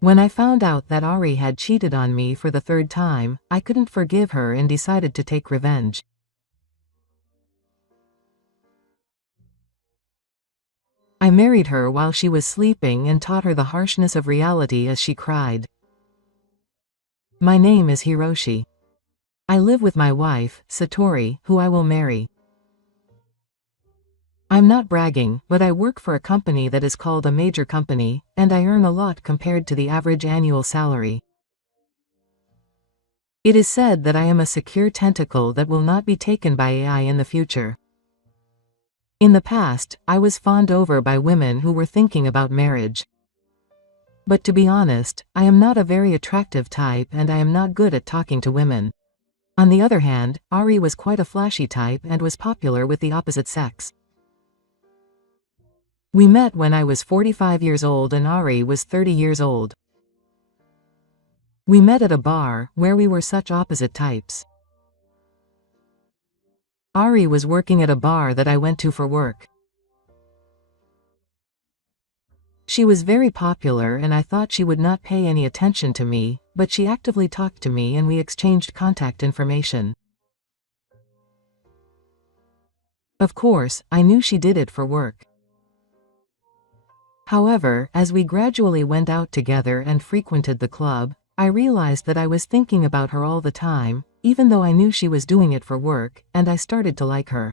When I found out that Ari had cheated on me for the third time, I couldn't forgive her and decided to take revenge. I married her while she was sleeping and taught her the harshness of reality as she cried. My name is Hiroshi. I live with my wife, Satori, who I will marry. I'm not bragging, but I work for a company that is called a major company, and I earn a lot compared to the average annual salary. It is said that I am a secure tentacle that will not be taken by AI in the future. In the past, I was fawned over by women who were thinking about marriage. But to be honest, I am not a very attractive type and I am not good at talking to women. On the other hand, Ari was quite a flashy type and was popular with the opposite sex. We met when I was 45 years old and Ari was 30 years old. We met at a bar, where we were such opposite types. Ari was working at a bar that I went to for work. She was very popular and I thought she would not pay any attention to me, but she actively talked to me and we exchanged contact information. Of course, I knew she did it for work. However, as we gradually went out together and frequented the club, I realized that I was thinking about her all the time, even though I knew she was doing it for work, and I started to like her.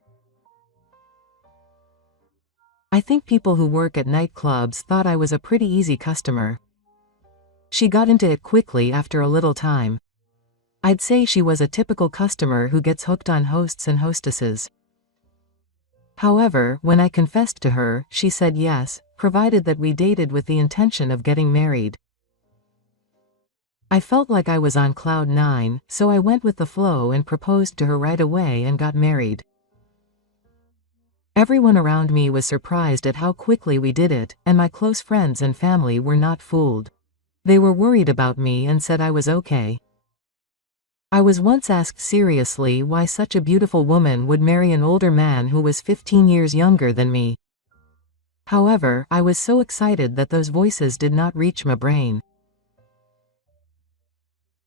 I think people who work at nightclubs thought I was a pretty easy customer. She got into it quickly after a little time. I'd say she was a typical customer who gets hooked on hosts and hostesses. However, when I confessed to her, she said yes, provided that we dated with the intention of getting married. I felt like I was on cloud 9, so I went with the flow and proposed to her right away and got married. Everyone around me was surprised at how quickly we did it, and my close friends and family were not fooled. They were worried about me and said I was okay. I was once asked seriously why such a beautiful woman would marry an older man who was 15 years younger than me. However, I was so excited that those voices did not reach my brain.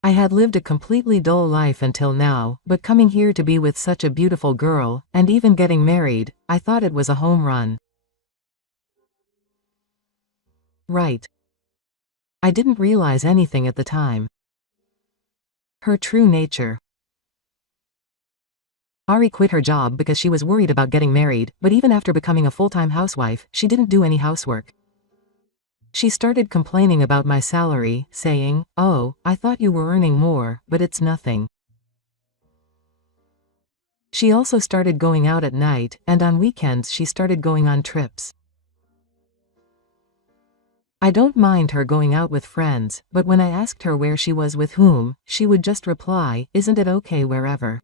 I had lived a completely dull life until now, but coming here to be with such a beautiful girl, and even getting married, I thought it was a home run. Right. I didn't realize anything at the time. Her true nature. Ari quit her job because she was worried about getting married, but even after becoming a full-time housewife, she didn't do any housework. She started complaining about my salary, saying, "Oh, I thought you were earning more, but it's nothing." She also started going out at night, and on weekends she started going on trips. I don't mind her going out with friends, but when I asked her where she was with whom, she would just reply, "Isn't it okay wherever?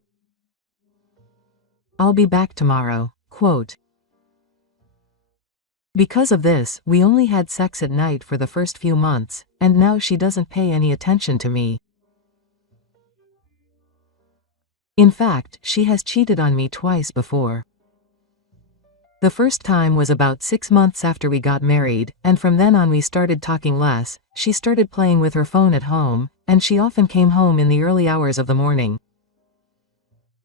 I'll be back tomorrow." Quote. Because of this, we only had sex at night for the first few months, and now she doesn't pay any attention to me. In fact, she has cheated on me twice before. The first time was about 6 months after we got married, and from then on we started talking less. She started playing with her phone at home, and she often came home in the early hours of the morning.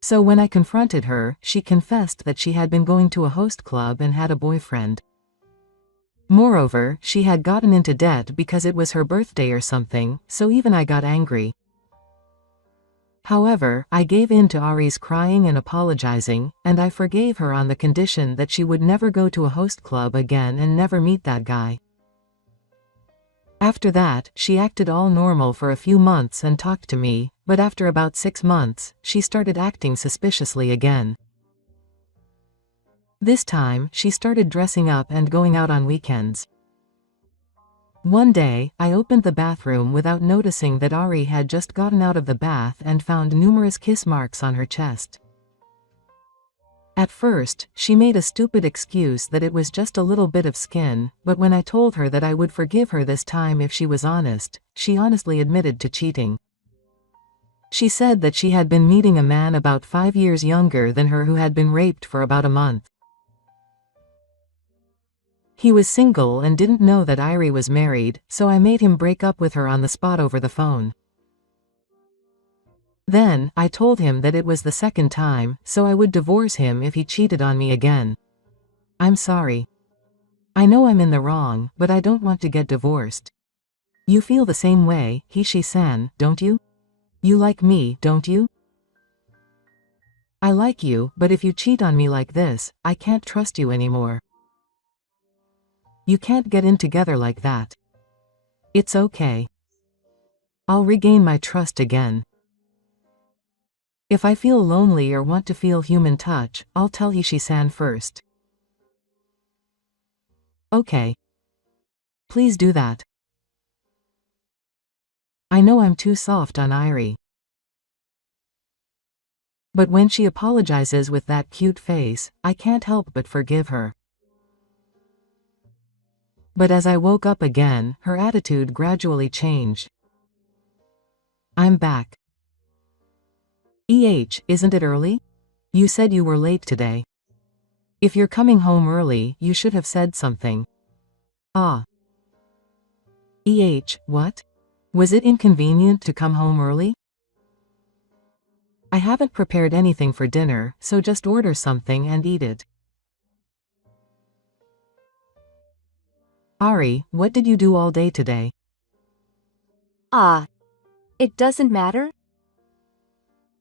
So when I confronted her, she confessed that she had been going to a host club and had a boyfriend. Moreover, she had gotten into debt because it was her birthday or something, so even I got angry. However, I gave in to Ari's crying and apologizing, and I forgave her on the condition that she would never go to a host club again and never meet that guy. After that, she acted all normal for a few months and talked to me, but after about 6 months, she started acting suspiciously again. This time, she started dressing up and going out on weekends. One day, I opened the bathroom without noticing that Ari had just gotten out of the bath and found numerous kiss marks on her chest. At first, she made a stupid excuse that it was just a little bit of skin, but when I told her that I would forgive her this time if she was honest, she honestly admitted to cheating. She said that she had been meeting a man about 5 years younger than her who had been raped for about a month. He was single and didn't know that Irie was married, so I made him break up with her on the spot over the phone. Then, I told him that it was the second time, so I would divorce him if he cheated on me again. I'm sorry. I know I'm in the wrong, but I don't want to get divorced. You feel the same way, Hishi-san, don't you? You like me, don't you? I like you, but if you cheat on me like this, I can't trust you anymore. You can't get in together like that. It's okay. I'll regain my trust again. If I feel lonely or want to feel human touch, I'll tell Hishi-san first. Okay. Please do that. I know I'm too soft on Irie. But when she apologizes with that cute face, I can't help but forgive her. But as I woke up again, her attitude gradually changed. I'm back. Isn't it early? You said you were late today. If you're coming home early, you should have said something. Ah. What? Was it inconvenient to come home early? I haven't prepared anything for dinner, so just order something and eat it. Ari, what did you do all day today? It doesn't matter.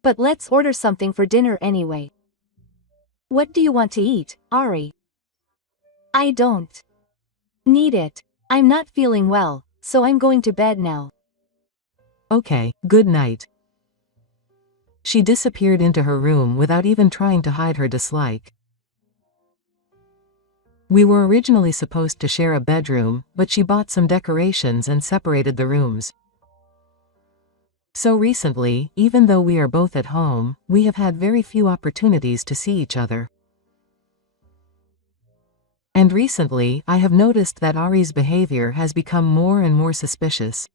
But let's order something for dinner anyway. What do you want to eat, Ari? I don't need it. I'm not feeling well, so I'm going to bed now. Okay, good night. She disappeared into her room without even trying to hide her dislike. We were originally supposed to share a bedroom, but she bought some decorations and separated the rooms. So recently, even though we are both at home, we have had very few opportunities to see each other. And recently, I have noticed that Ari's behavior has become more and more suspicious.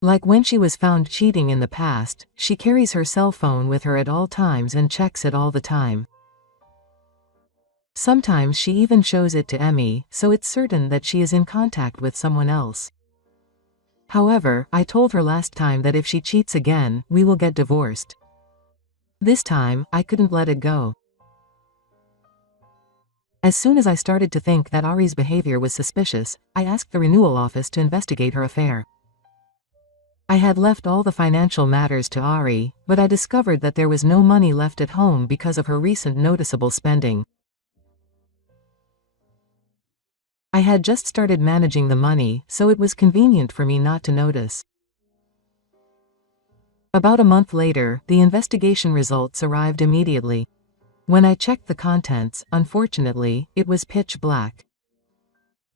Like when she was found cheating in the past, she carries her cell phone with her at all times and checks it all the time. Sometimes she even shows it to Emmy, so it's certain that she is in contact with someone else. However, I told her last time that if she cheats again, we will get divorced. This time, I couldn't let it go. As soon as I started to think that Ari's behavior was suspicious, I asked the renewal office to investigate her affair. I had left all the financial matters to Ari, but I discovered that there was no money left at home because of her recent noticeable spending. I had just started managing the money, so it was convenient for me not to notice. About a month later, the investigation results arrived immediately. When I checked the contents, unfortunately, it was pitch black.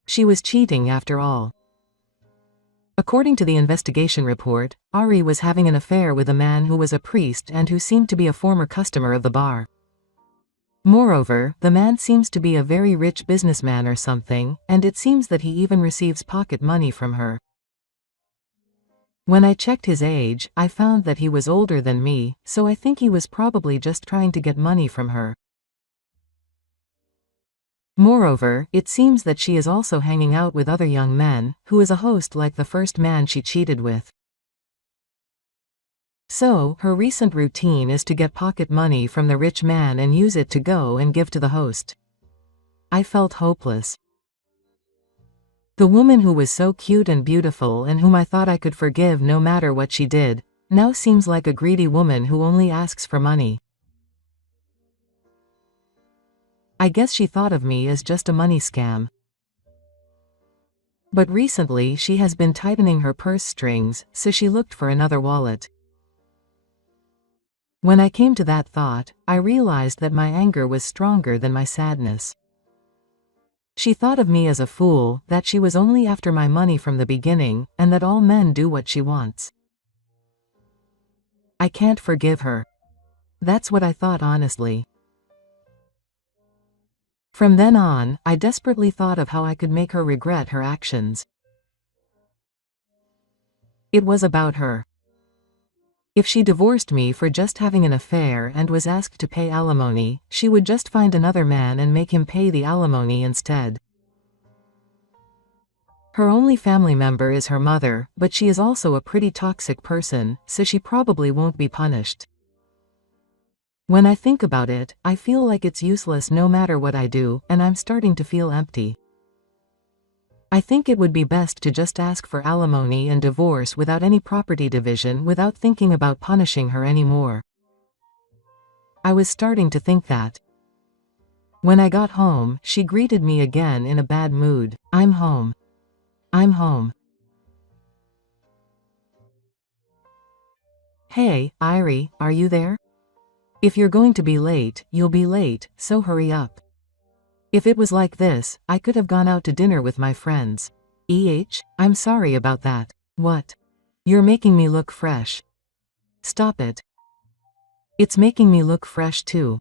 She was cheating after all. According to the investigation report, Ari was having an affair with a man who was a priest and who seemed to be a former customer of the bar. Moreover, the man seems to be a very rich businessman or something, and it seems that he even receives pocket money from her. When I checked his age, I found that he was older than me, so I think he was probably just trying to get money from her. Moreover, it seems that she is also hanging out with other young men, who is a host like the first man she cheated with. So, her recent routine is to get pocket money from the rich man and use it to go and give to the host. I felt hopeless. The woman who was so cute and beautiful and whom I thought I could forgive no matter what she did, now seems like a greedy woman who only asks for money. I guess she thought of me as just a money scam. But recently she has been tightening her purse strings, so she looked for another wallet. When I came to that thought, I realized that my anger was stronger than my sadness. She thought of me as a fool, that she was only after my money from the beginning, and that all men do what she wants. I can't forgive her. That's what I thought honestly. From then on, I desperately thought of how I could make her regret her actions. It was about her. If she divorced me for just having an affair and was asked to pay alimony, she would just find another man and make him pay the alimony instead. Her only family member is her mother, but she is also a pretty toxic person, so she probably won't be punished. When I think about it, I feel like it's useless no matter what I do, and I'm starting to feel empty. I think it would be best to just ask for alimony and divorce without any property division, without thinking about punishing her anymore. I was starting to think that. When I got home, she greeted me again in a bad mood. "I'm home. I'm home." "Hey, Irie, are you there? If you're going to be late, you'll be late, so hurry up. If it was like this, I could have gone out to dinner with my friends. I'm sorry about that." "What? You're making me look fresh." "Stop it. It's making me look fresh too."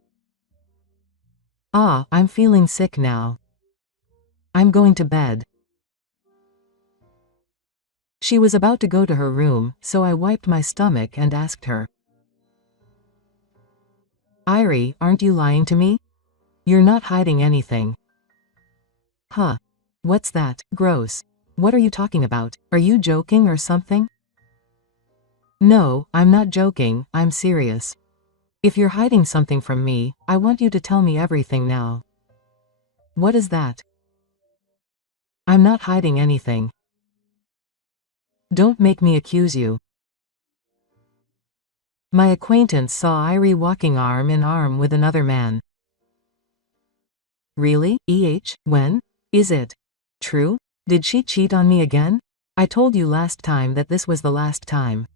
"I'm feeling sick now. I'm going to bed." She was about to go to her room, so I wiped my stomach and asked her, "Irie, aren't you lying to me? You're not hiding anything." "Huh. What's that? Gross. What are you talking about? Are you joking or something?" "No, I'm not joking, I'm serious. If you're hiding something from me, I want you to tell me everything now." "What is that?" "I'm not hiding anything. Don't make me accuse you." My acquaintance saw Irie walking arm in arm with another man. "Really? When? Is it true? Did she cheat on me again? I told you last time that this was the last time."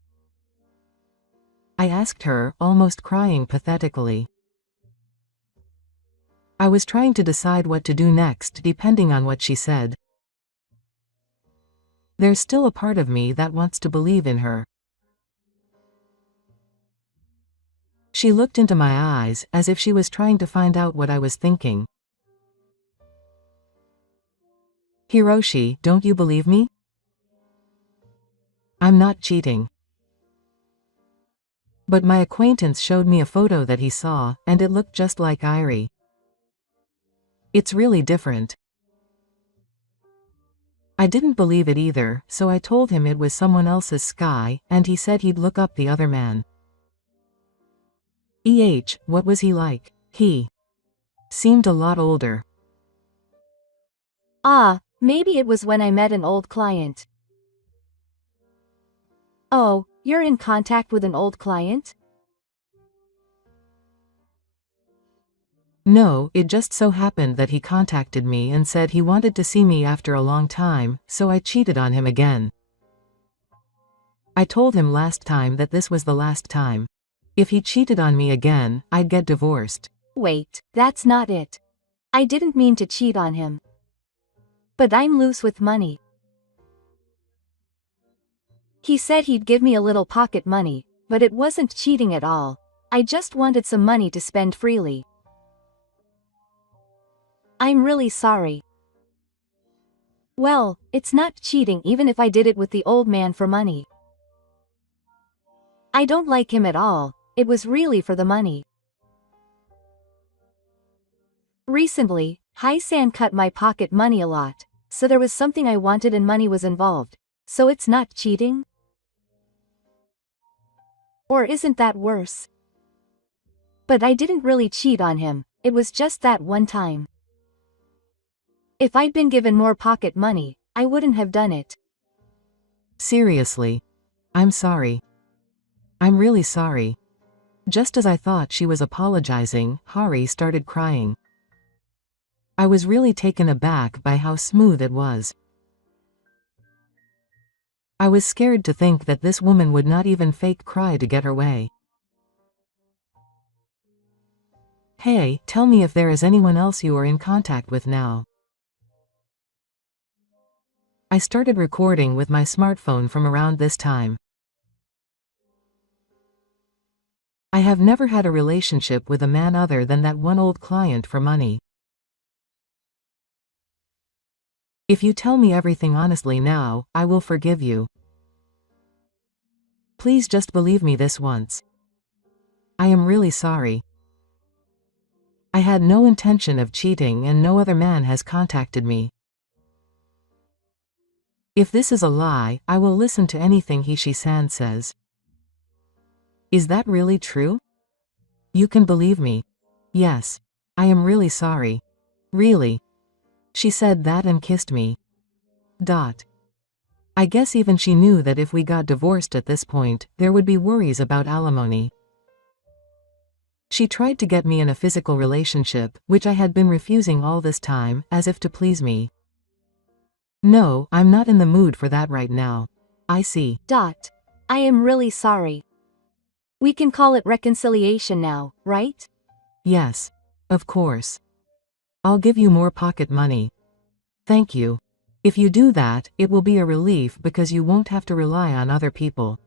I asked her, almost crying pathetically. I was trying to decide what to do next depending on what she said. There's still a part of me that wants to believe in her. She looked into my eyes as if she was trying to find out what I was thinking. "Hiroshi, don't you believe me? I'm not cheating." But my acquaintance showed me a photo that he saw, and it looked just like Irie. It's really different. I didn't believe it either, so I told him it was someone else's sky, and he said he'd look up the other man. What was he like? He seemed a lot older. Maybe it was when I met an old client." "Oh, you're in contact with an old client?" No, it just so happened that he contacted me and said he wanted to see me after a long time, so I cheated on him again. I told him last time that this was the last time. If he cheated on me again, I'd get divorced. "Wait, that's not it. I didn't mean to cheat on him. But I'm loose with money. He said he'd give me a little pocket money, but it wasn't cheating at all. I just wanted some money to spend freely. I'm really sorry." "Well, it's not cheating even if I did it with the old man for money. I don't like him at all, it was really for the money. Recently, Hai-san cut my pocket money a lot, so there was something I wanted and money was involved, so it's not cheating? Or isn't that worse? But I didn't really cheat on him, it was just that one time. If I'd been given more pocket money, I wouldn't have done it." Seriously. I'm sorry. I'm really sorry. Just as I thought she was apologizing, Hari started crying. I was really taken aback by how smooth it was. I was scared to think that this woman would not even fake cry to get her way. "Hey, tell me if there is anyone else you are in contact with now." I started recording with my smartphone from around this time. I have never had a relationship with a man other than that one old client for money. If you tell me everything honestly now, I will forgive you. Please just believe me this once. I am really sorry. I had no intention of cheating and no other man has contacted me. If this is a lie, I will listen to anything he/she/san says. Is that really true? You can believe me. Yes. I am really sorry. Really. She said that and kissed me. I guess even she knew that if we got divorced at this point, there would be worries about alimony. She tried to get me in a physical relationship, which I had been refusing all this time, as if to please me. No, I'm not in the mood for that right now. I see. I am really sorry. We can call it reconciliation now, right? Yes. Of course. I'll give you more pocket money. Thank you. If you do that, it will be a relief because you won't have to rely on other people.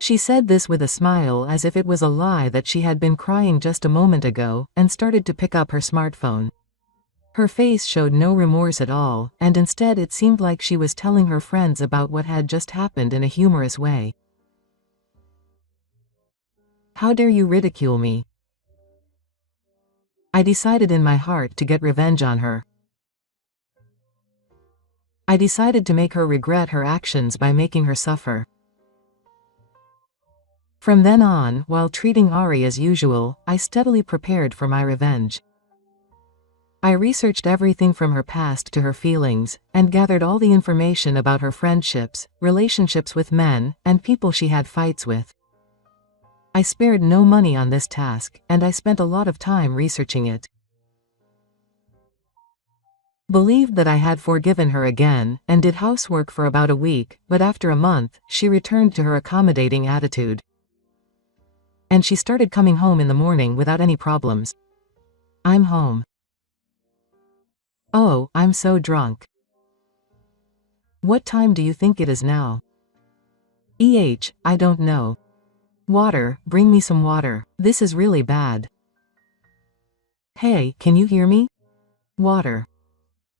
She said this with a smile as if it was a lie that she had been crying just a moment ago, and started to pick up her smartphone. Her face showed no remorse at all, and instead it seemed like she was telling her friends about what had just happened in a humorous way. How dare you ridicule me? I decided in my heart to get revenge on her. I decided to make her regret her actions by making her suffer. From then on, while treating Ari as usual, I steadily prepared for my revenge. I researched everything from her past to her feelings, and gathered all the information about her friendships, relationships with men, and people she had fights with. I spared no money on this task, and I spent a lot of time researching it. Believed that I had forgiven her again, and did housework for about a week, but after a month, she returned to her accommodating attitude. And she started coming home in the morning without any problems. I'm home. Oh, I'm so drunk. What time do you think it is now? I don't know. Water, bring me some water. This is really bad. Hey, can you hear me? Water.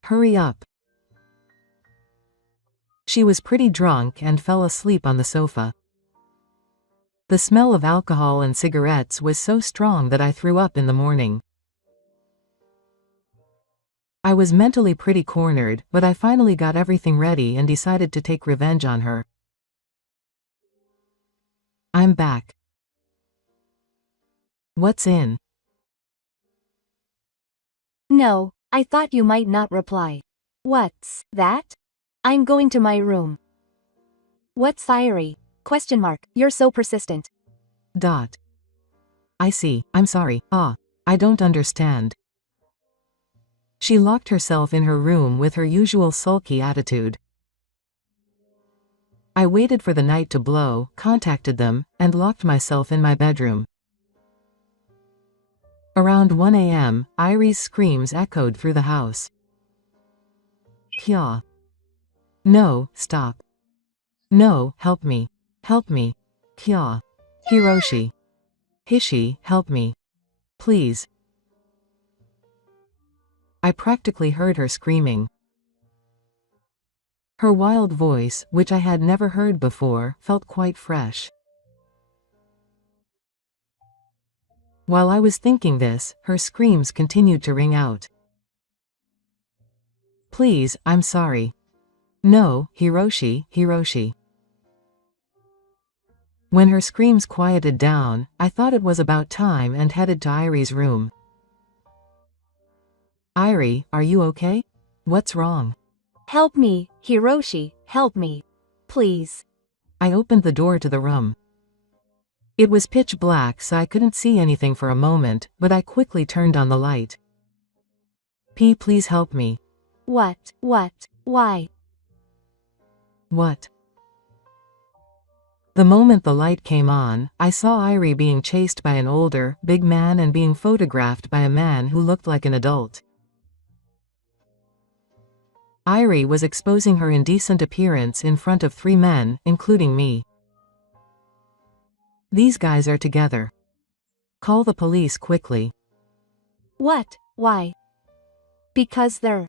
Hurry up. She was pretty drunk and fell asleep on the sofa. The smell of alcohol and cigarettes was so strong that I threw up in the morning. I was mentally pretty cornered, but I finally got everything ready and decided to take revenge on her. I'm back. What's in? No, I thought you might not reply. What's that? I'm going to my room. What's Irie? ? You're so persistent. I see, I'm sorry. I don't understand. She locked herself in her room with her usual sulky attitude. I waited for the night to blow, contacted them, and locked myself in my bedroom. Around 1 a.m., Irie's screams echoed through the house. Kya. No, stop. No, help me. Help me. Kya. Hiroshi. Hishi, help me. Please. I practically heard her screaming. Her wild voice, which I had never heard before, felt quite fresh. While I was thinking this, her screams continued to ring out. Please, I'm sorry. No, Hiroshi. When her screams quieted down, I thought it was about time and headed to Irie's room. Irie, are you okay? What's wrong? Help me, Hiroshi, help me. Please. I opened the door to the room. It was pitch black, so I couldn't see anything for a moment, but I quickly turned on the light. Please help me. What, why? What? The moment the light came on, I saw Irie being chased by an older, big man and being photographed by a man who looked like an adult. Irie was exposing her indecent appearance in front of 3 men, including me. These guys are together. Call the police quickly. What? Why? Because they're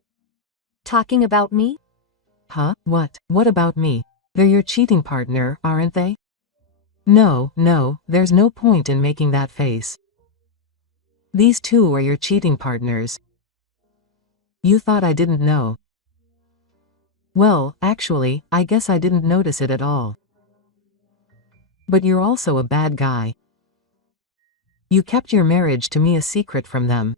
talking about me? Huh? What? What about me? They're your cheating partner, aren't they? No, no, there's no point in making that face. These two are your cheating partners. You thought I didn't know. Well, actually, I guess I didn't notice it at all. But you're also a bad guy. You kept your marriage to me a secret from them.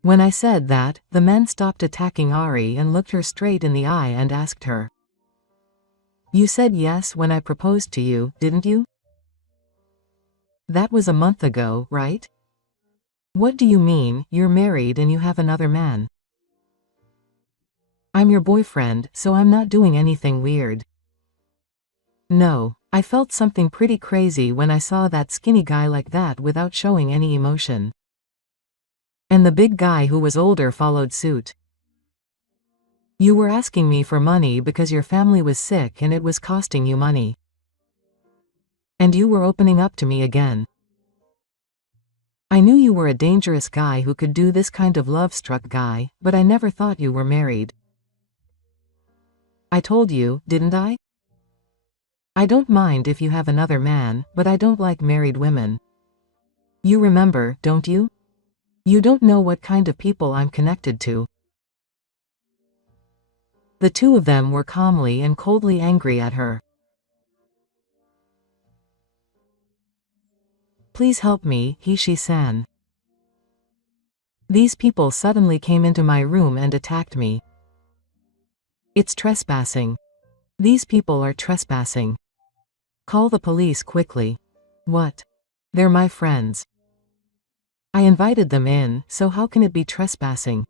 When I said that, the men stopped attacking Ari and looked her straight in the eye and asked her. You said yes when I proposed to you, didn't you? That was a month ago, right? What do you mean, you're married and you have another man? I'm your boyfriend, so I'm not doing anything weird. No, I felt something pretty crazy when I saw that skinny guy like that without showing any emotion. And the big guy who was older followed suit. You were asking me for money because your family was sick and it was costing you money. And you were opening up to me again. I knew you were a dangerous guy who could do this kind of love-struck guy, but I never thought you were married. I told you, didn't I? I don't mind if you have another man, but I don't like married women. You remember, don't you? You don't know what kind of people I'm connected to. The two of them were calmly and coldly angry at her. Please help me, she-san. These people suddenly came into my room and attacked me. It's trespassing. These people are trespassing. Call the police quickly. What? They're my friends. I invited them in, so how can it be trespassing?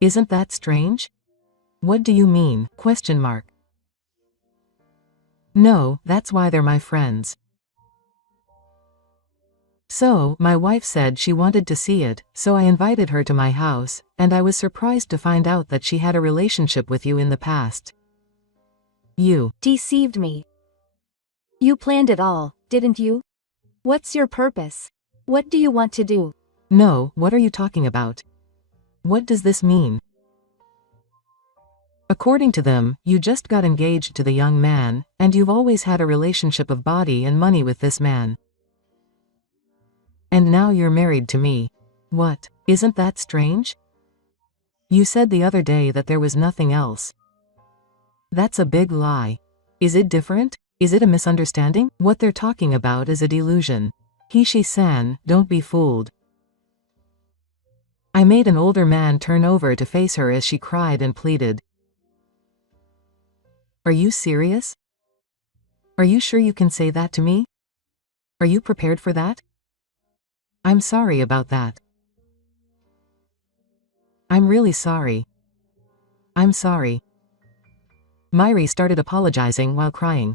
Isn't that strange? What do you mean? Question mark. No, that's why they're my friends. So, my wife said she wanted to see it, so I invited her to my house, and I was surprised to find out that she had a relationship with you in the past. You deceived me. You planned it all, didn't you? What's your purpose? What do you want to do? No, what are you talking about? What does this mean? According to them, you just got engaged to the young man, and you've always had a relationship of body and money with this man. And now you're married to me. What? Isn't that strange? You said the other day that there was nothing else. That's a big lie. Is it different? Is it a misunderstanding? What they're talking about is a delusion. She-san, don't be fooled. I made an older man turn over to face her as she cried and pleaded. Are you serious? Are you sure you can say that to me? Are you prepared for that? I'm sorry about that. I'm really sorry. I'm sorry. Myri started apologizing while crying.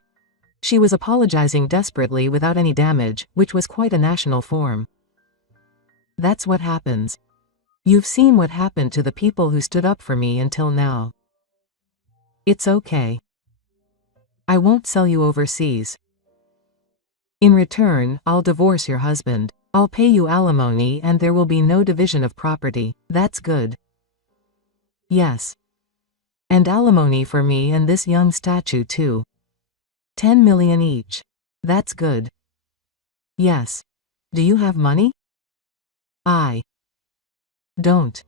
She was apologizing desperately without any damage, which was quite a national form. That's what happens. You've seen what happened to the people who stood up for me until now. It's okay. I won't sell you overseas. In return, I'll divorce your husband. I'll pay you alimony and there will be no division of property. That's good. Yes. And alimony for me and this young statue too. 10 million each. That's good. Yes. Do you have money? I don't.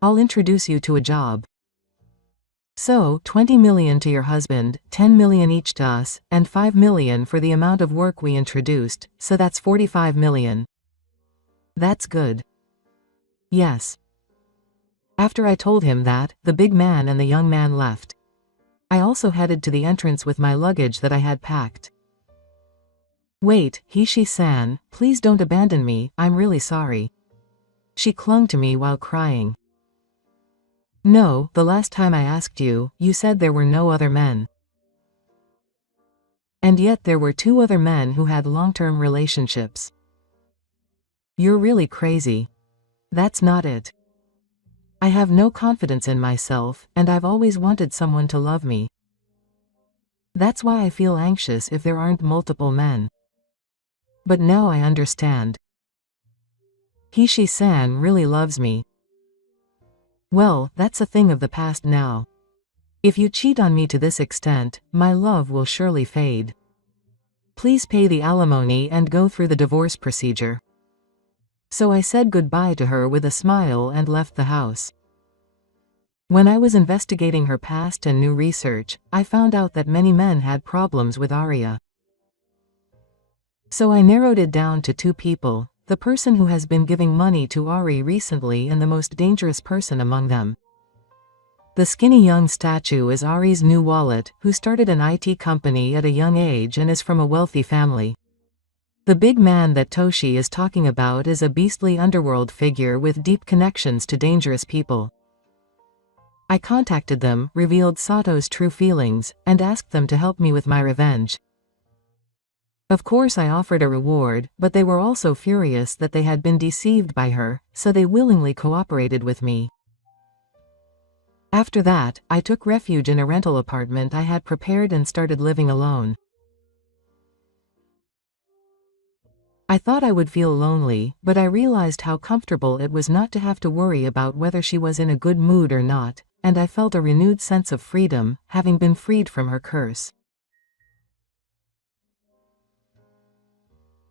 I'll introduce you to a job. So, 20 million to your husband, 10 million each to us, and 5 million for the amount of work we introduced, so that's 45 million. That's good. Yes. After I told him that, the big man and the young man left. I also headed to the entrance with my luggage that I had packed. Wait, she-san, please don't abandon me, I'm really sorry. She clung to me while crying. No, the last time I asked you, you said there were no other men. And yet there were 2 other men who had long-term relationships. You're really crazy. That's not it. I have no confidence in myself, and I've always wanted someone to love me. That's why I feel anxious if there aren't multiple men. But now I understand. She-san really loves me. Well, that's a thing of the past now. If you cheat on me to this extent, my love will surely fade. Please pay the alimony and go through the divorce procedure. So I said goodbye to her with a smile and left the house. When I was investigating her past and new research, I found out that many men had problems with Arya. So I narrowed it down to two people, the person who has been giving money to Ari recently and the most dangerous person among them. The skinny young statue is Ari's new wallet, who started an IT company at a young age and is from a wealthy family. The big man that Toshi is talking about is a beastly underworld figure with deep connections to dangerous people. I contacted them, revealed Sato's true feelings, and asked them to help me with my revenge. Of course I offered a reward, but they were also furious that they had been deceived by her, so they willingly cooperated with me. After that, I took refuge in a rental apartment I had prepared and started living alone. I thought I would feel lonely, but I realized how comfortable it was not to have to worry about whether she was in a good mood or not, and I felt a renewed sense of freedom, having been freed from her curse.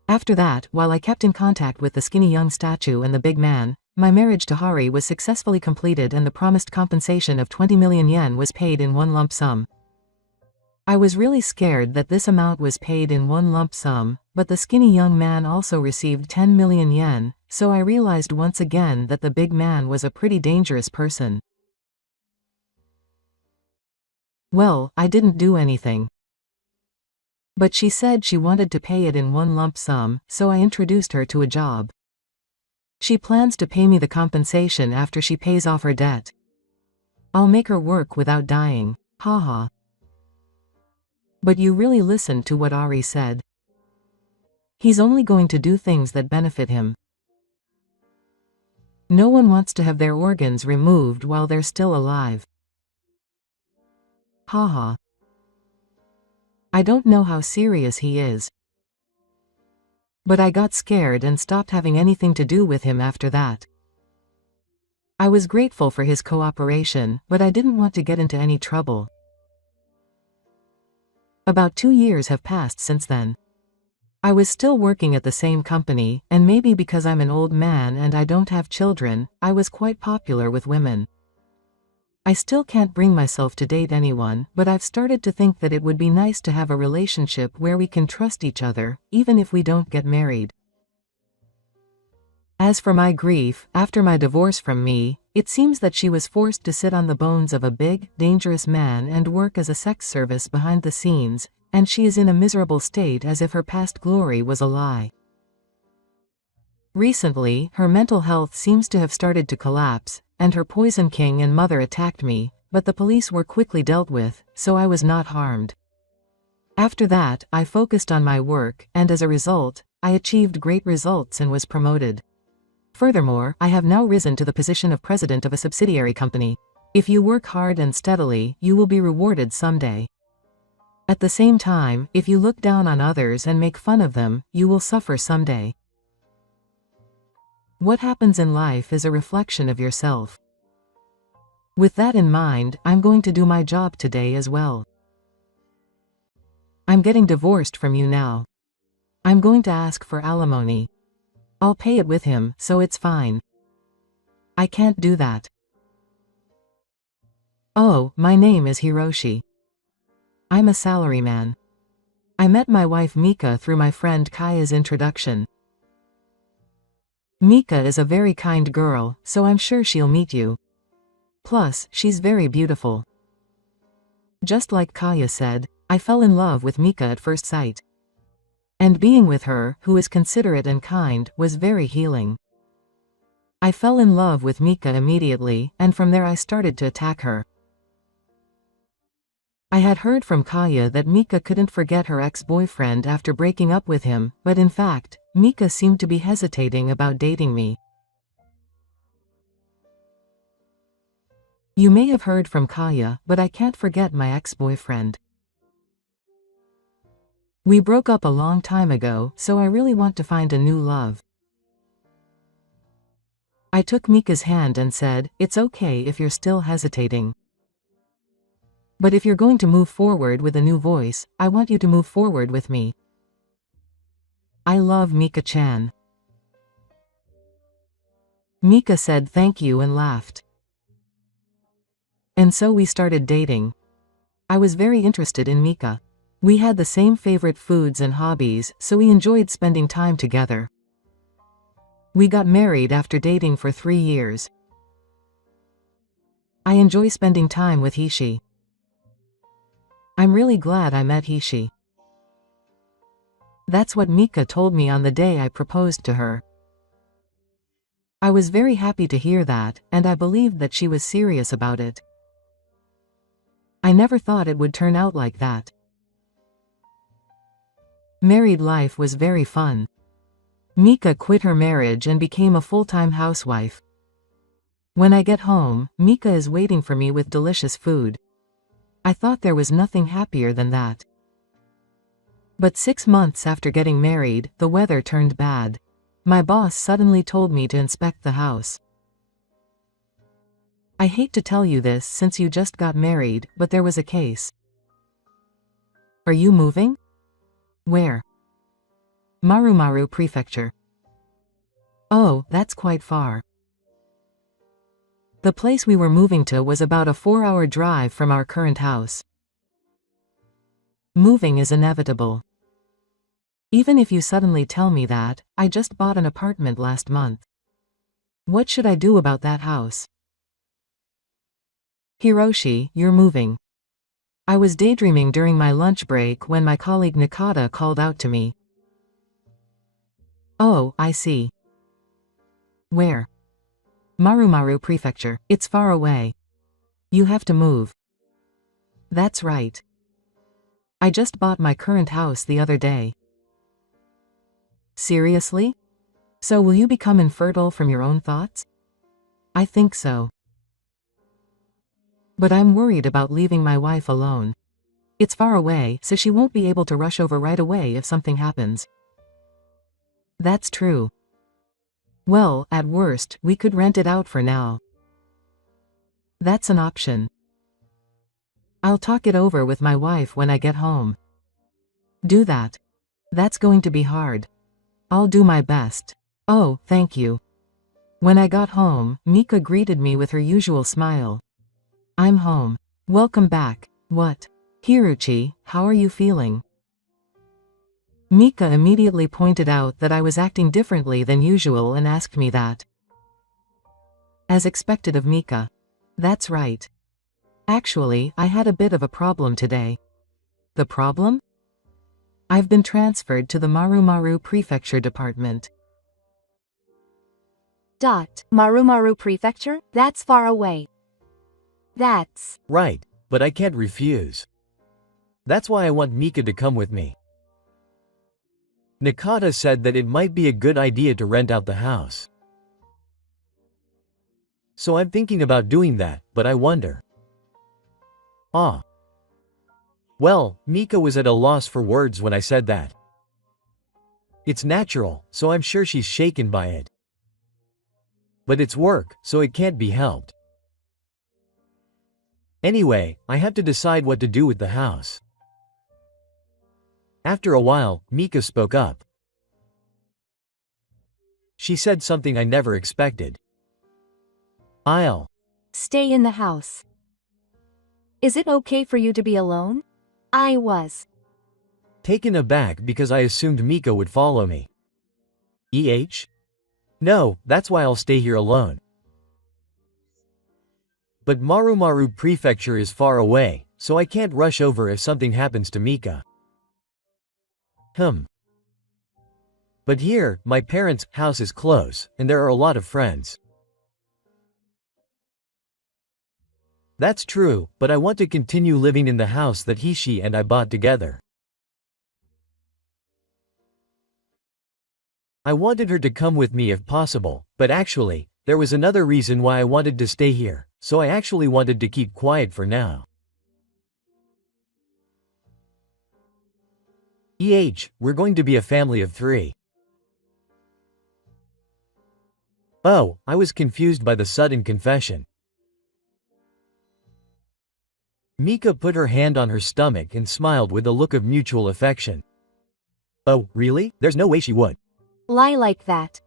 After that, while I kept in contact with the skinny young statue and the big man, my marriage to Hari was successfully completed and the promised compensation of 20 million yen was paid in one lump sum. I was really scared that this amount was paid in one lump sum, but the skinny young man also received 10 million yen, so I realized once again that the big man was a pretty dangerous person. Well, I didn't do anything. But she said she wanted to pay it in one lump sum, so I introduced her to a job. She plans to pay me the compensation after she pays off her debt. I'll make her work without dying, haha. But you really listened to what Ari said. He's only going to do things that benefit him. No one wants to have their organs removed while they're still alive. Haha. I don't know how serious he is. But I got scared and stopped having anything to do with him after that. I was grateful for his cooperation, but I didn't want to get into any trouble. About 2 years have passed since then. I was still working at the same company, and maybe because I'm an old man and I don't have children, I was quite popular with women. I still can't bring myself to date anyone, but I've started to think that it would be nice to have a relationship where we can trust each other, even if we don't get married. As for my grief, after my divorce from me, it seems that she was forced to sit on the bones of a big, dangerous man and work as a sex service behind the scenes, and she is in a miserable state as if her past glory was a lie. Recently, her mental health seems to have started to collapse, and her Poison King and mother attacked me, but the police were quickly dealt with, so I was not harmed. After that, I focused on my work, and as a result, I achieved great results and was promoted. Furthermore, I have now risen to the position of president of a subsidiary company. If you work hard and steadily, you will be rewarded someday. At the same time, if you look down on others and make fun of them, you will suffer someday. What happens in life is a reflection of yourself. With that in mind, I'm going to do my job today as well. I'm getting divorced from you now. I'm going to ask for alimony. I'll pay it with him, so it's fine. I can't do that. Oh, my name is Hiroshi. I'm a salaryman. I met my wife Mika through my friend Kaya's introduction. Mika is a very kind girl, so I'm sure she'll meet you. Plus, she's very beautiful. Just like Kaya said, I fell in love with Mika at first sight. And being with her, who is considerate and kind, was very healing. I fell in love with Mika immediately, and from there I started to attack her. I had heard from Kaya that Mika couldn't forget her ex-boyfriend after breaking up with him, but in fact, Mika seemed to be hesitating about dating me. You may have heard from Kaya, but I can't forget my ex-boyfriend. We broke up a long time ago, so I really want to find a new love. I took Mika's hand and said, "It's okay if you're still hesitating. But if you're going to move forward with a new voice, I want you to move forward with me. I love Mika-chan. Mika said thank you and laughed. And so we started dating. I was very interested in Mika. We had the same favorite foods and hobbies, so we enjoyed spending time together. We got married after dating for 3 years. I enjoy spending time with Hishi. I'm really glad I met Hishi. That's what Mika told me on the day I proposed to her. I was very happy to hear that, and I believed that she was serious about it. I never thought it would turn out like that. Married life was very fun. Mika quit her marriage and became a full-time housewife. When I get home, Mika is waiting for me with delicious food. I thought there was nothing happier than that. But 6 months after getting married, the weather turned bad. My boss suddenly told me to inspect the house. I hate to tell you this since you just got married, but there was a case. Are you moving? Where? Marumaru Prefecture. Oh, that's quite far. The place we were moving to was about a 4-hour drive from our current house. Moving is inevitable. Even if you suddenly tell me that, I just bought an apartment last month. What should I do about that house? Hiroshi, you're moving. I was daydreaming during my lunch break when my colleague Nakata called out to me. Oh, I see. Where? Marumaru Prefecture. It's far away. You have to move. That's right. I just bought my current house the other day. Seriously? So will you become infertile from your own thoughts? I think so. But I'm worried about leaving my wife alone. It's far away, so she won't be able to rush over right away if something happens. That's true. Well, at worst, we could rent it out for now. That's an option. I'll talk it over with my wife when I get home. Do that. That's going to be hard. I'll do my best. Oh, thank you. When I got home, Mika greeted me with her usual smile. I'm home. Welcome back. What? Hiruchi, how are you feeling? Mika immediately pointed out that I was acting differently than usual and asked me that. As expected of Mika. That's right. Actually, I had a bit of a problem today. The problem? I've been transferred to the Marumaru Prefecture department. Marumaru Prefecture? That's far away. That's Right, but I can't refuse. That's why I want Mika to come with me. Nakata said that it might be a good idea to rent out the house. So I'm thinking about doing that, but I wonder. Well, Mika was at a loss for words when I said that. It's natural, so I'm sure she's shaken by it. But it's work, so it can't be helped. Anyway, I have to decide what to do with the house. After a while, Mika spoke up. She said something I never expected. I'll stay in the house. Is it okay for you to be alone? I was taken aback because I assumed Mika would follow me. No, that's why I'll stay here alone. But Marumaru Prefecture is far away, so I can't rush over if something happens to Mika. But here, my parents' house is close, and there are a lot of friends. That's true, but I want to continue living in the house that Hishi and I bought together. I wanted her to come with me if possible, but actually, there was another reason why I wanted to stay here, so I actually wanted to keep quiet for now. We're going to be a family of 3. Oh, I was confused by the sudden confession. Mika put her hand on her stomach and smiled with a look of mutual affection. Oh, really? There's no way she would. Lie like that.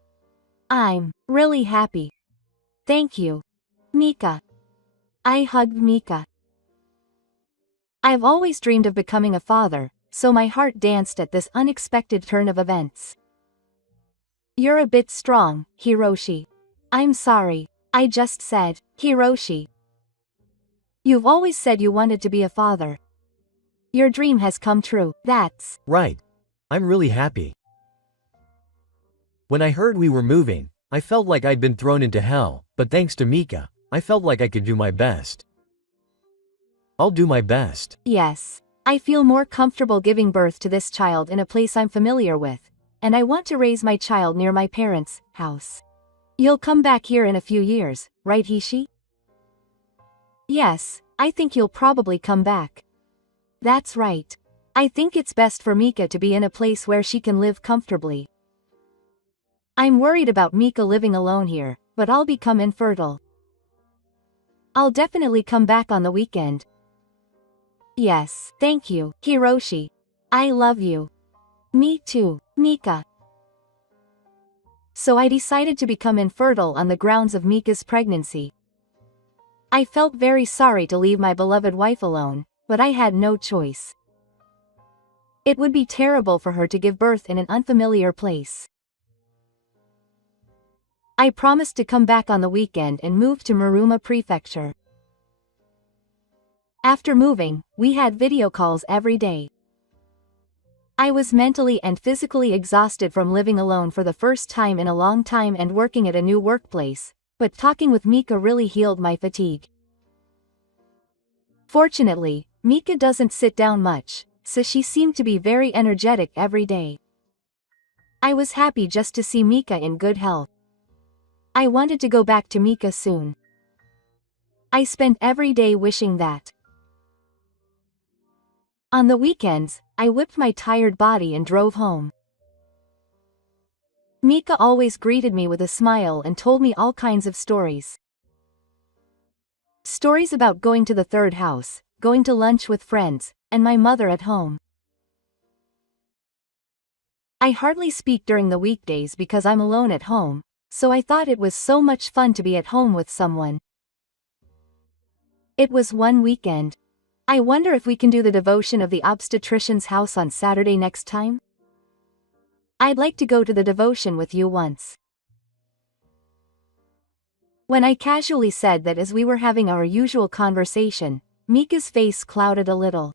I'm really happy. Thank you, Mika. I hugged Mika. I've always dreamed of becoming a father, so my heart danced at this unexpected turn of events. You're a bit strong, Hiroshi. I'm sorry, I just said, Hiroshi. You've always said you wanted to be a father. Your dream has come true, that's right. I'm really happy. When I heard we were moving, I felt like I'd been thrown into hell, but thanks to Mika, I felt like I could do my best. I'll do my best. Yes. I feel more comfortable giving birth to this child in a place I'm familiar with, and I want to raise my child near my parents' house. You'll come back here in a few years, right, Hishi? Yes, I think you'll probably come back. That's right. I think it's best for Mika to be in a place where she can live comfortably. I'm worried about Mika living alone here, but I'll become infertile. I'll definitely come back on the weekend. Yes, thank you, Hiroshi. I love you. Me too, Mika. So I decided to become infertile on the grounds of Mika's pregnancy. I felt very sorry to leave my beloved wife alone, but I had no choice. It would be terrible for her to give birth in an unfamiliar place. I promised to come back on the weekend and move to Maruma Prefecture. After moving, we had video calls every day. I was mentally and physically exhausted from living alone for the first time in a long time and working at a new workplace, but talking with Mika really healed my fatigue. Fortunately, Mika doesn't sit down much, so she seemed to be very energetic every day. I was happy just to see Mika in good health. I wanted to go back to Mika soon. I spent every day wishing that. On the weekends, I whipped my tired body and drove home. Mika always greeted me with a smile and told me all kinds of stories. Stories about going to the third house, going to lunch with friends, and my mother at home. I hardly speak during the weekdays because I'm alone at home, so I thought it was so much fun to be at home with someone. It was one weekend. I wonder if we can do the devotion of the obstetrician's house on Saturday next time? I'd like to go to the devotion with you once. When I casually said that as we were having our usual conversation, Mika's face clouded a little.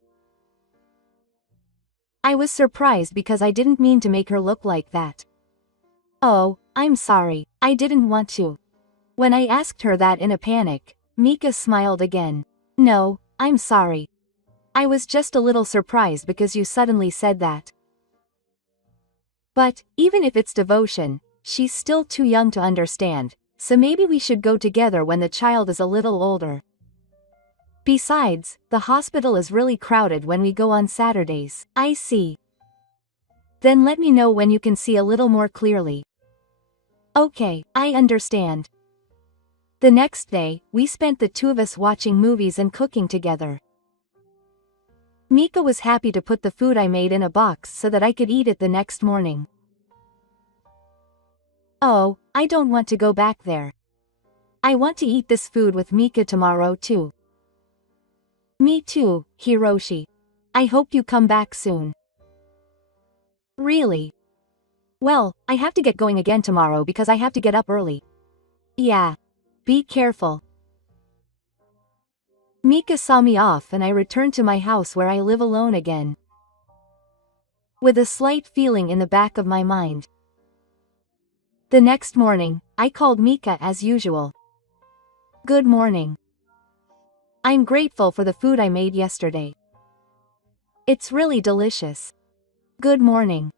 I was surprised because I didn't mean to make her look like that. Oh, I'm sorry, I didn't want to. When I asked her that in a panic, Mika smiled again. No, I'm sorry. I was just a little surprised because you suddenly said that. But, even if it's devotion, she's still too young to understand, so maybe we should go together when the child is a little older. Besides, the hospital is really crowded when we go on Saturdays. I see. Then let me know when you can see a little more clearly. Okay, I understand. The next day, we spent the two of us watching movies and cooking together. Mika was happy to put the food I made in a box so that I could eat it the next morning. Oh, I don't want to go back there. I want to eat this food with Mika tomorrow too. Me too, Hiroshi. I hope you come back soon. Really? Well, I have to get going again tomorrow because I have to get up early. Yeah. Be careful. Mika saw me off and I returned to my house where I live alone again. With a slight feeling in the back of my mind. The next morning, I called Mika as usual. Good morning. I'm grateful for the food I made yesterday. It's really delicious. Good morning.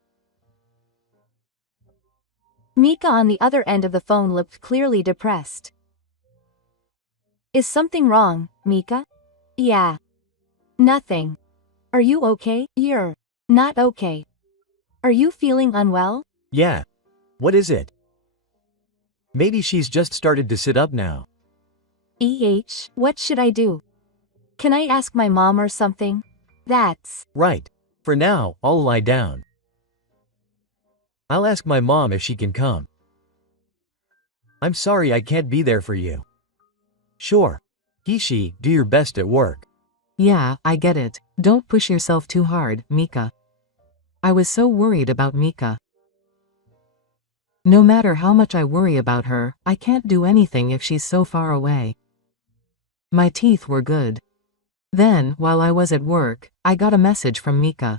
Mika on the other end of the phone looked clearly depressed. Is something wrong, Mika? Yeah. Nothing. Are you okay? You're not okay. Are you feeling unwell? Yeah. What is it? Maybe she's just started to sit up now. What should I do? Can I ask my mom or something? That's Right. For now, I'll lie down. I'll ask my mom if she can come. I'm sorry I can't be there for you. Sure. She, do your best at work. Yeah, I get it. Don't push yourself too hard, Mika. I was so worried about Mika. No matter how much I worry about her, I can't do anything if she's so far away. My teeth were good. Then, while I was at work, I got a message from Mika.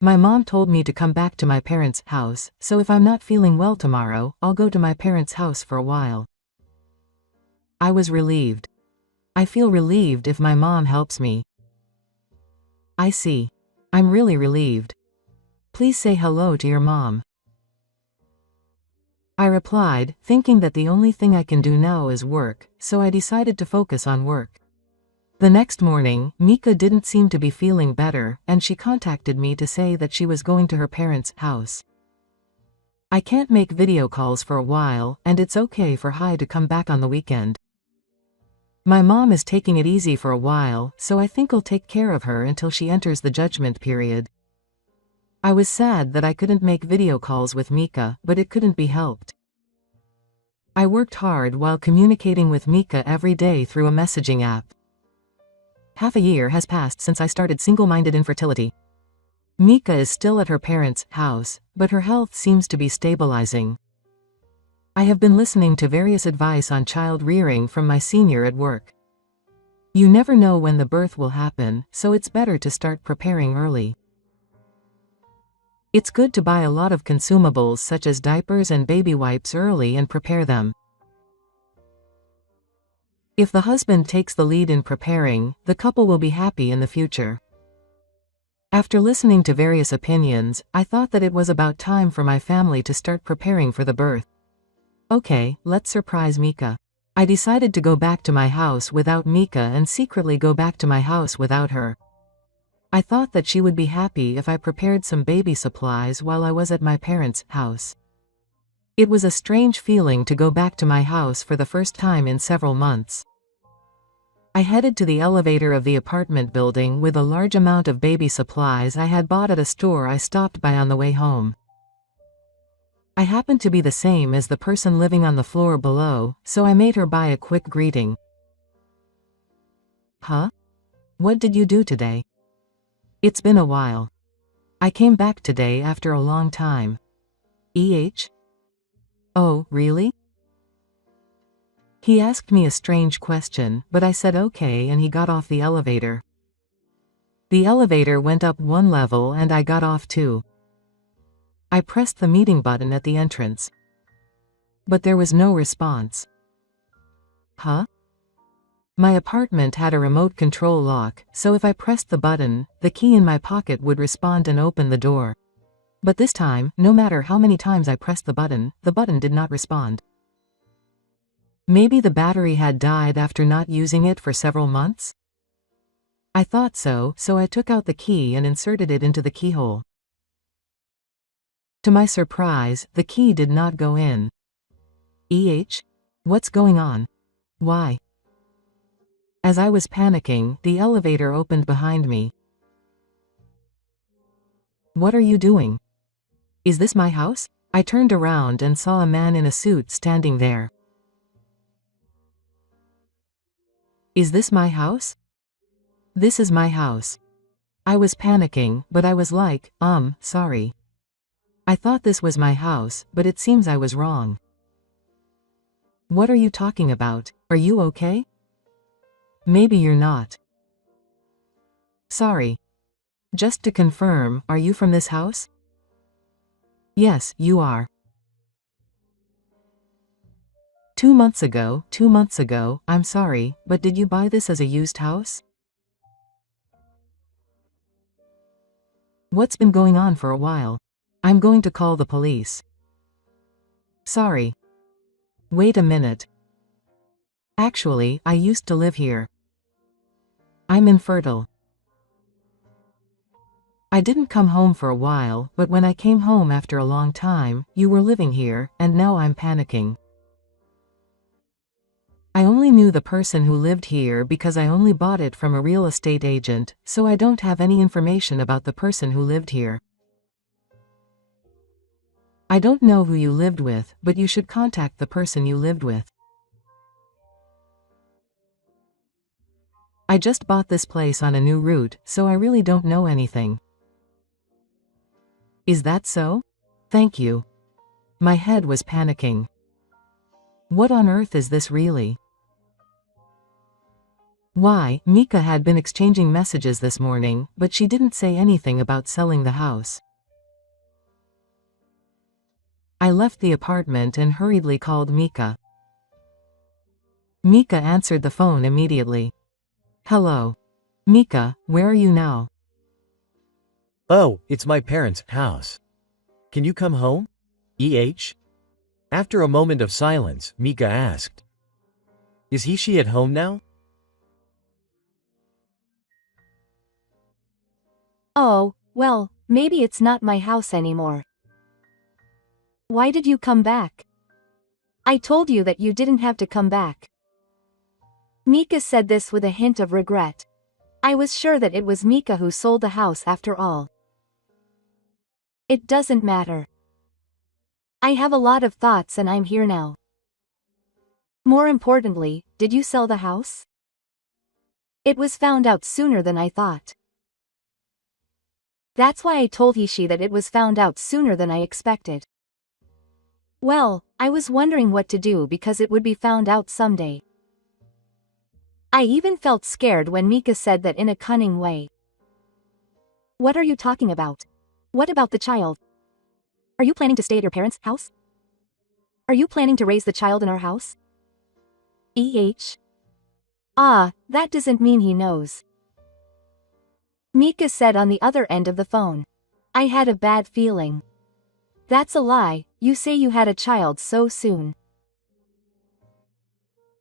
My mom told me to come back to my parents' house, so if I'm not feeling well tomorrow, I'll go to my parents' house for a while. I was relieved. I feel relieved if my mom helps me. I see. I'm really relieved. Please say hello to your mom. I replied, thinking that the only thing I can do now is work, so I decided to focus on work. The next morning, Mika didn't seem to be feeling better, and she contacted me to say that she was going to her parents' house. I can't make video calls for a while, and it's okay for Hai to come back on the weekend. My mom is taking it easy for a while, so I think I'll take care of her until she enters the judgment period. I was sad that I couldn't make video calls with Mika, but it couldn't be helped. I worked hard while communicating with Mika every day through a messaging app. Half a year has passed since I started single-minded infertility. Mika is still at her parents' house, but her health seems to be stabilizing. I have been listening to various advice on child rearing from my senior at work. You never know when the birth will happen, so it's better to start preparing early. It's good to buy a lot of consumables such as diapers and baby wipes early and prepare them. If the husband takes the lead in preparing, the couple will be happy in the future. After listening to various opinions, I thought that it was about time for my family to start preparing for the birth. Okay, let's surprise Mika. I decided to go back to my house without Mika and secretly go back to my house without her. I thought that she would be happy if I prepared some baby supplies while I was at my parents' house. It was a strange feeling to go back to my house for the first time in several months. I headed to the elevator of the apartment building with a large amount of baby supplies I had bought at a store I stopped by on the way home. I happened to be the same as the person living on the floor below, so I made her buy a quick greeting. Huh? What did you do today? It's been a while. I came back today after a long time. Oh, really? He asked me a strange question, but I said okay and he got off the elevator. The elevator went up one level and I got off too. I pressed the meeting button at the entrance. But there was no response. Huh? My apartment had a remote control lock, so if I pressed the button, the key in my pocket would respond and open the door. But this time, no matter how many times I pressed the button did not respond. Maybe the battery had died after not using it for several months? I thought so, so I took out the key and inserted it into the keyhole. To my surprise, the key did not go in. What's going on? Why? As I was panicking, the elevator opened behind me. What are you doing? Is this my house? I turned around and saw a man in a suit standing there. Is this my house? This is my house. I was panicking, but I was like, sorry. I thought this was my house, but it seems I was wrong. What are you talking about? Are you okay? Maybe you're not. Sorry. Just to confirm, are you from this house? Yes, you are. 2 months ago, I'm sorry, but did you buy this as a used house? What's been going on for a while? I'm going to call the police. Sorry. Wait a minute. Actually, I used to live here. I'm infertile. I didn't come home for a while, but when I came home after a long time, you were living here, and now I'm panicking. I only knew the person who lived here because I only bought it from a real estate agent, so I don't have any information about the person who lived here. I don't know who you lived with, but you should contact the person you lived with. I just bought this place on a new route, so I really don't know anything. Is that so? Thank you. My head was panicking. What on earth is this really? Why, Mika had been exchanging messages this morning, but she didn't say anything about selling the house. I left the apartment and hurriedly called Mika. Mika answered the phone immediately. Hello. Mika, where are you now? Oh, it's my parents' house. Can you come home? After a moment of silence, Mika asked. Is she at home now? Oh, well, maybe it's not my house anymore. Why did you come back? I told you that you didn't have to come back. Mika said this with a hint of regret. I was sure that it was Mika who sold the house after all. It doesn't matter. I have a lot of thoughts and I'm here now. More importantly, did you sell the house? It was found out sooner than I thought. That's why I told she that it was found out sooner than I expected. Well, I was wondering what to do because it would be found out someday. I even felt scared when Mika said that in a cunning way. What are you talking about? What about the child? Are you planning to stay at your parents' house? Are you planning to raise the child in our house? Ah, that doesn't mean he knows. Mika said on the other end of the phone. I had a bad feeling. That's a lie, you say you had a child so soon.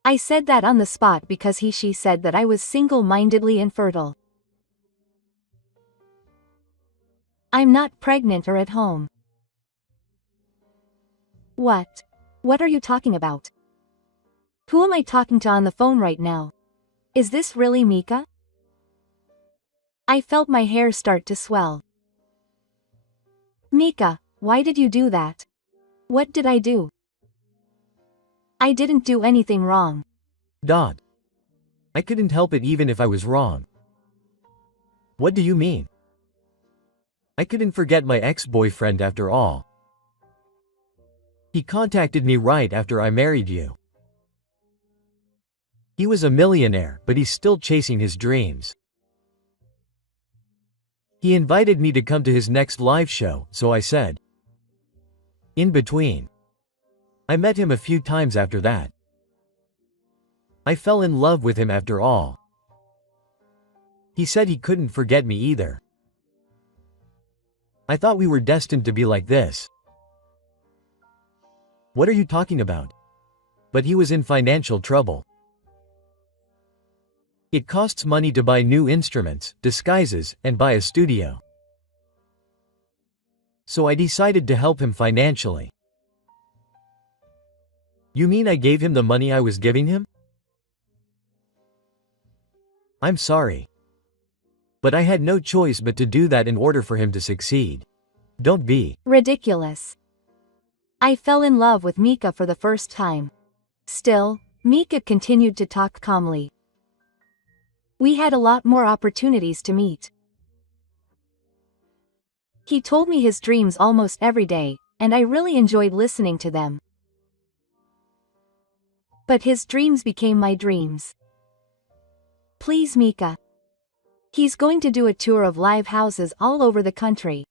I said that on the spot because she said that I was single-mindedly infertile. I'm not pregnant or at home. What? What are you talking about? Who am I talking to on the phone right now? Is this really Mika? I felt my hair start to swell. Mika, why did you do that? What did I do? I didn't do anything wrong. I couldn't help it even if I was wrong. What do you mean? I couldn't forget my ex-boyfriend after all. He contacted me right after I married you. He was a millionaire, but he's still chasing his dreams. He invited me to come to his next live show, so I said. In between. I met him a few times after that. I fell in love with him after all. He said he couldn't forget me either. I thought we were destined to be like this. What are you talking about? But he was in financial trouble. It costs money to buy new instruments, disguises, and buy a studio. So I decided to help him financially. You mean I gave him the money I was giving him? I'm sorry. But I had no choice but to do that in order for him to succeed. Don't be ridiculous. I fell in love with Mika for the first time. Still, Mika continued to talk calmly. We had a lot more opportunities to meet. He told me his dreams almost every day, and I really enjoyed listening to them. But his dreams became my dreams. Please, Mika. He's going to do a tour of live houses all over the country.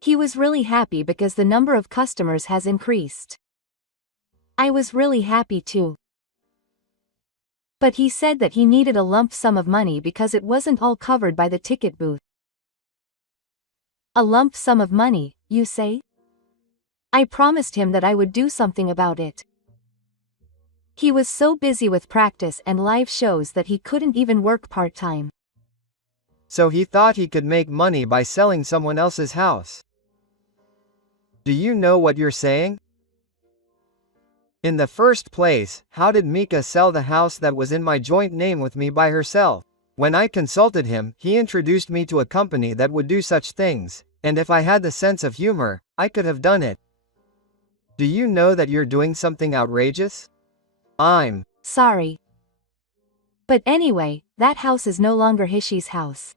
He was really happy because the number of customers has increased. I was really happy too. But he said that he needed a lump sum of money because it wasn't all covered by the ticket booth. A lump sum of money, you say? I promised him that I would do something about it. He was so busy with practice and live shows that he couldn't even work part-time. So he thought he could make money by selling someone else's house. Do you know what you're saying? In the first place, how did Mika sell the house that was in my joint name with me by herself? When I consulted him, he introduced me to a company that would do such things, and if I had the sense of humor, I could have done it. Do you know that you're doing something outrageous? I'm Sorry. But anyway, that house is no longer Hishi's house.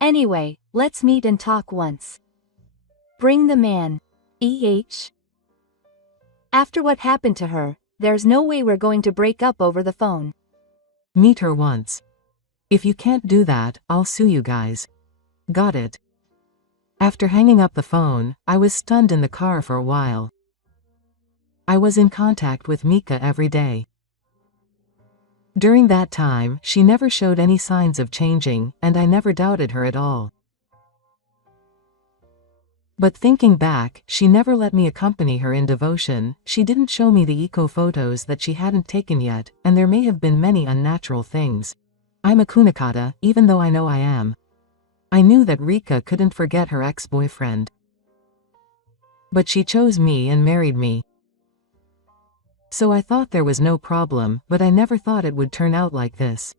Anyway, let's meet and talk once. Bring the man. After what happened to her, there's no way we're going to break up over the phone. Meet her once. If you can't do that, I'll sue you guys. Got it. After hanging up the phone, I was stunned in the car for a while. I was in contact with Mika every day. During that time, she never showed any signs of changing, and I never doubted her at all. But thinking back, she never let me accompany her in devotion, she didn't show me the eco photos that she hadn't taken yet, and there may have been many unnatural things. I'm a kunikata, even though I know I am. I knew that Rika couldn't forget her ex-boyfriend. But she chose me and married me. So I thought there was no problem, but I never thought it would turn out like this.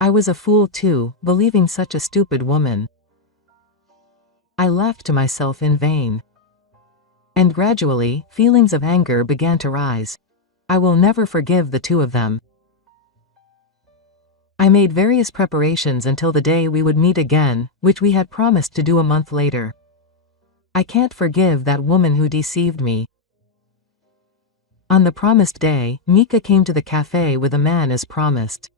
I was a fool too, believing such a stupid woman. I laughed to myself in vain. And gradually, feelings of anger began to rise. I will never forgive the two of them. I made various preparations until the day we would meet again, which we had promised to do a month later. I can't forgive that woman who deceived me. On the promised day, Mika came to the cafe with a man as promised.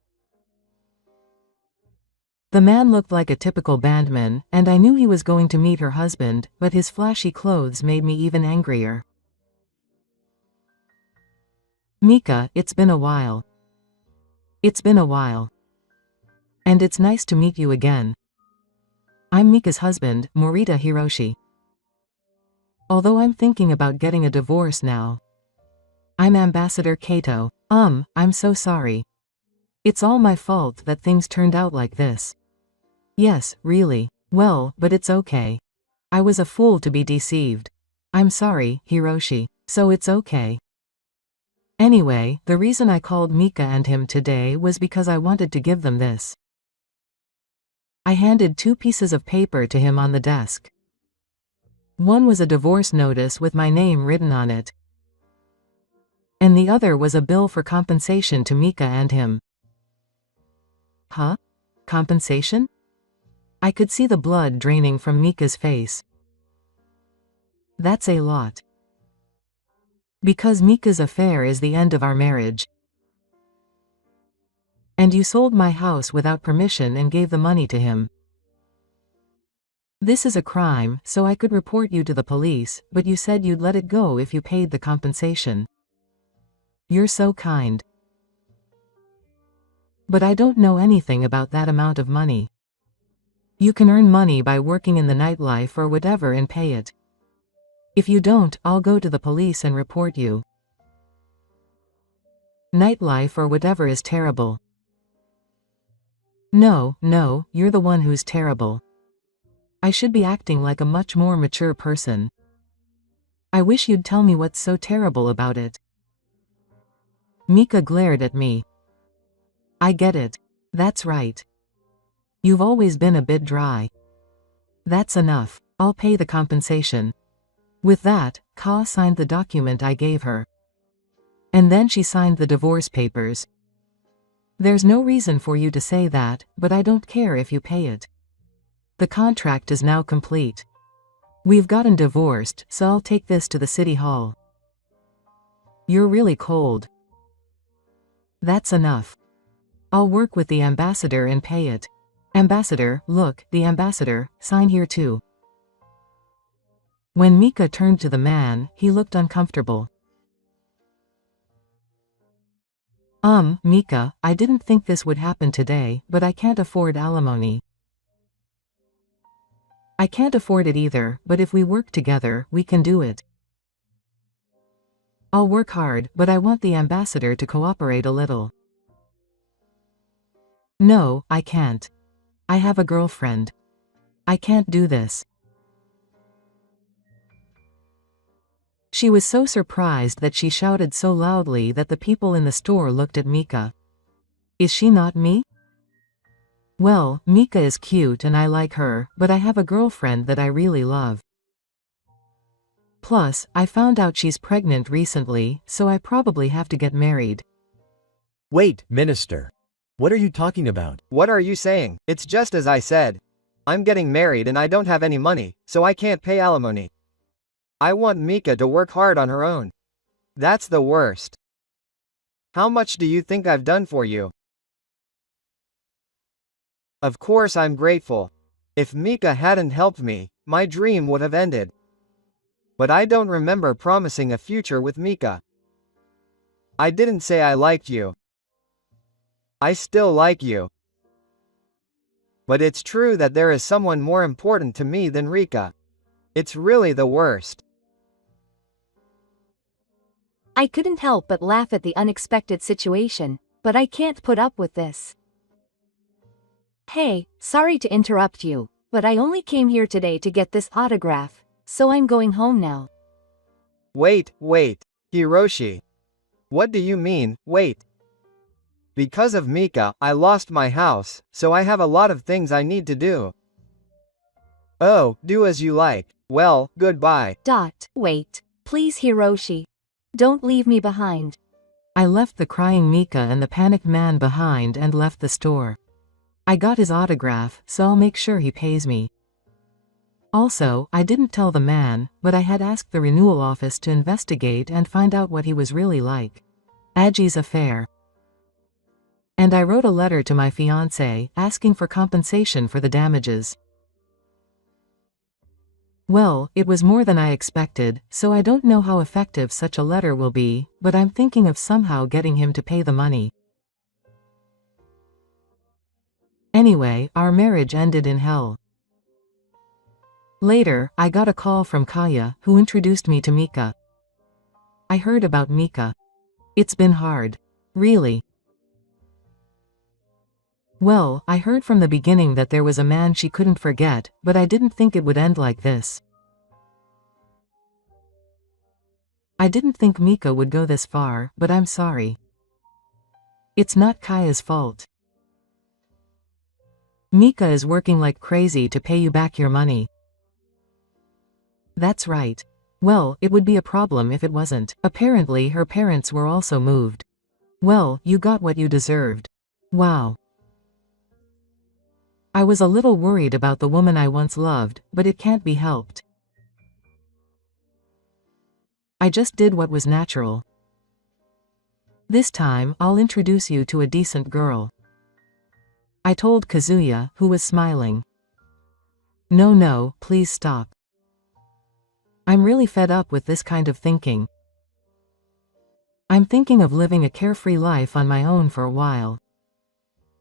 The man looked like a typical bandman, and I knew he was going to meet her husband, but his flashy clothes made me even angrier. Mika, it's been a while. It's been a while. And it's nice to meet you again. I'm Mika's husband, Morita Hiroshi. Although I'm thinking about getting a divorce now. I'm Ambassador Kato. I'm so sorry. It's all my fault that things turned out like this. Yes, really. Well, but it's okay. I was a fool to be deceived. I'm sorry, Hiroshi. So it's okay. Anyway, the reason I called Mika and him today was because I wanted to give them this. I handed 2 pieces of paper to him on the desk. One was a divorce notice with my name written on it. And the other was a bill for compensation to Mika and him. Huh? Compensation? I could see the blood draining from Mika's face. That's a lot. Because Mika's affair is the end of our marriage. And you sold my house without permission and gave the money to him. This is a crime, so I could report you to the police, but you said you'd let it go if you paid the compensation. You're so kind. But I don't know anything about that amount of money. You can earn money by working in the nightlife or whatever and pay it. If you don't, I'll go to the police and report you. Nightlife or whatever is terrible. No, you're the one who's terrible. I should be acting like a much more mature person. I wish you'd tell me what's so terrible about it. Mika glared at me. I get it. That's right. You've always been a bit dry. That's enough. I'll pay the compensation. With that, Ka signed the document I gave her. And then she signed the divorce papers. There's no reason for you to say that, but I don't care if you pay it. The contract is now complete. We've gotten divorced, so I'll take this to the city hall. You're really cold. That's enough. I'll work with the ambassador and pay it. Ambassador, look, the ambassador, sign here too. When Mika turned to the man, he looked uncomfortable. Mika, I didn't think this would happen today, but I can't afford alimony. I can't afford it either, but if we work together, we can do it. I'll work hard, but I want the ambassador to cooperate a little. No, I can't. I have a girlfriend. I can't do this. She was so surprised that she shouted so loudly that the people in the store looked at Mika. Is she not me? Well, Mika is cute and I like her, but I have a girlfriend that I really love. Plus, I found out she's pregnant recently, so I probably have to get married. Wait, Minister. What are you talking about? What are you saying? It's just as I said. I'm getting married and I don't have any money, so I can't pay alimony. I want Mika to work hard on her own. That's the worst. How much do you think I've done for you? Of course I'm grateful. If Mika hadn't helped me, my dream would have ended. But I don't remember promising a future with Mika. I didn't say I liked you. I still like you. But it's true that there is someone more important to me than Rika. It's really the worst. I couldn't help but laugh at the unexpected situation, but I can't put up with this. Hey, sorry to interrupt you, but I only came here today to get this autograph, so I'm going home now. Wait, Hiroshi. What do you mean, wait? Because of Mika, I lost my house, so I have a lot of things I need to do. Oh, do as you like. Well, goodbye. Wait, please Hiroshi. Don't leave me behind. I left the crying Mika and the panicked man behind and left the store. I got his autograph, so I'll make sure he pays me. Also, I didn't tell the man, but I had asked the renewal office to investigate and find out what he was really like. Aji's affair. And I wrote a letter to my fiancé, asking for compensation for the damages. Well, it was more than I expected, so I don't know how effective such a letter will be, but I'm thinking of somehow getting him to pay the money. Anyway, our marriage ended in hell. Later, I got a call from Kaya, who introduced me to Mika. I heard about Mika. It's been hard. Really. Well, I heard from the beginning that there was a man she couldn't forget, but I didn't think it would end like this. I didn't think Mika would go this far, but I'm sorry. It's not Kaya's fault. Mika is working like crazy to pay you back your money. That's right. Well, it would be a problem if it wasn't. Apparently her parents were also moved. Well, you got what you deserved. Wow. I was a little worried about the woman I once loved, but it can't be helped. I just did what was natural. This time, I'll introduce you to a decent girl. I told Kazuya, who was smiling. No, please stop. I'm really fed up with this kind of thinking. I'm thinking of living a carefree life on my own for a while.